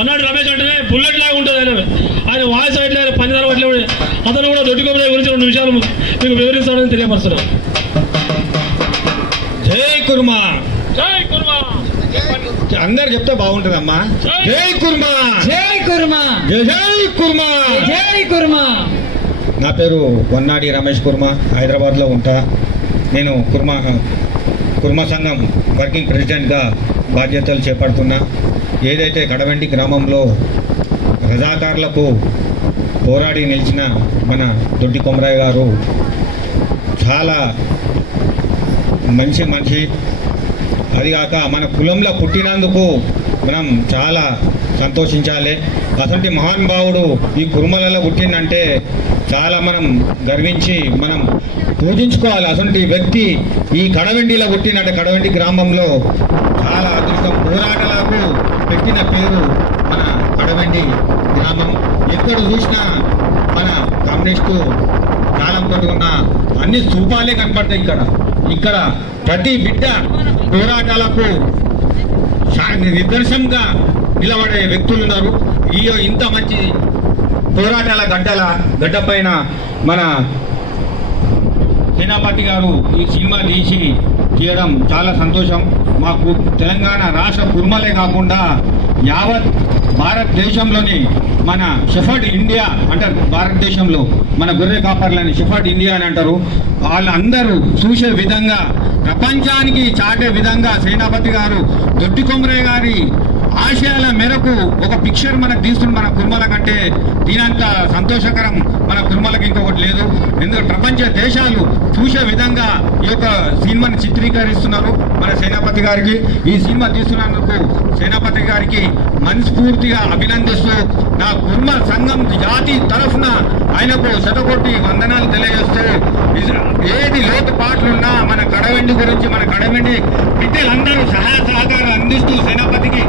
పొన్నాడు రమేష్ అంటేనే బుల్లెట్ లాగా ఉంటుంది. ఆయన వాయిస్ అట్లే పనిదారు అట్లే అతను కూడా దొడ్డి కొమ్మల గురించి 2 నిమిషాలు మీకు వివరిస్తాడని తెలియపరుస్తున్నాం. జై కుర్మా, జై కుర్మా. అందరు చెప్తే బాగుంటుందమ్మా. జై కుర్మా, జై కుర్మా, జై కుర్మా, జై కుర్మా. నా పేరు వన్నాడి రమేష్ కుర్మా, హైదరాబాద్లో ఉంటా. నేను కుర్మా సంఘం వర్కింగ్ ప్రెసిడెంట్గా బాధ్యతలు చేపడుతున్నా. ఏదైతే కడవెండి గ్రామంలో రజాకారులకు పోరాడి నిలిచిన మన దొడ్డి కొమరయ్య గారు చాలా మంచి మనిషి. అదిగాక మన కులంలో పుట్టినందుకు మనం చాలా సంతోషించాలి. అసంటి మహానుభావుడు ఈ కుర్మలలో పుట్టిందంటే చాలా మనం గర్వించి మనం పూజించుకోవాలి. అసంటి వ్యక్తి ఈ కడవెండిలో పుట్టినట్టే కడవెండి గ్రామంలో చాలా అదృష్టం. పోరాటాలకు పెట్టిన పేరు మన కడవెండి గ్రామం. ఎక్కడ చూసినా మన కమ్యూనిస్టు కాలంతో ఉన్న అన్ని స్థూపాలే కనపడతాయి. ఇక్కడ ప్రతి బిడ్డ పోరాటాలకు నిదర్శనంగా నిలబడే వ్యక్తులు ఉన్నారు. ఇంత మంచి పోరాటాల గడ్డ పైన మన సేనాపతి గారు ఈ సినిమా తీయడం చాలా సంతోషం. మాకు తెలంగాణ రాష్ట్ర కుర్మలే కాకుండా యావత్ భారతదేశంలోని మన షెఫర్డ్ ఇండియా అంటారు. భారతదేశంలో మన గొర్రె కాపర్లని షెఫర్డ్ ఇండియా అని అంటారు. వాళ్ళందరూ చూసే విధంగా, ప్రపంచానికి చాటే విధంగా సేనాపతి గారు దొడ్డి కొమరయ్య గారి ఆశయాల మేరకు ఒక పిక్చర్ మనకు తీస్తుంది. మన కుర్మల కంటే దీనంత సంతోషకరం మన కుర్మలకు ఇంకొకటి లేదు. ఎందుకంటే ప్రపంచ దేశాలు చూసే విధంగా ఈ యొక్క సినిమాని చిత్రీకరిస్తున్నారు. మన సేనాపతి గారికి ఈ సినిమా తీస్తున్నందుకు సేనాపతి గారికి మనస్ఫూర్తిగా అభినందిస్తూ నా కుర్మ సంఘం జాతి తరఫున ఆయనకు శతకోటి వందనాలు తెలియజేస్తూ, ఏది లోటుపాట్లున్నా మన కడవెండి గురించి, మన కడవెండి బిడ్డలందరూ సహాయ సహకారాలు అందిస్తూ సేనాపతికి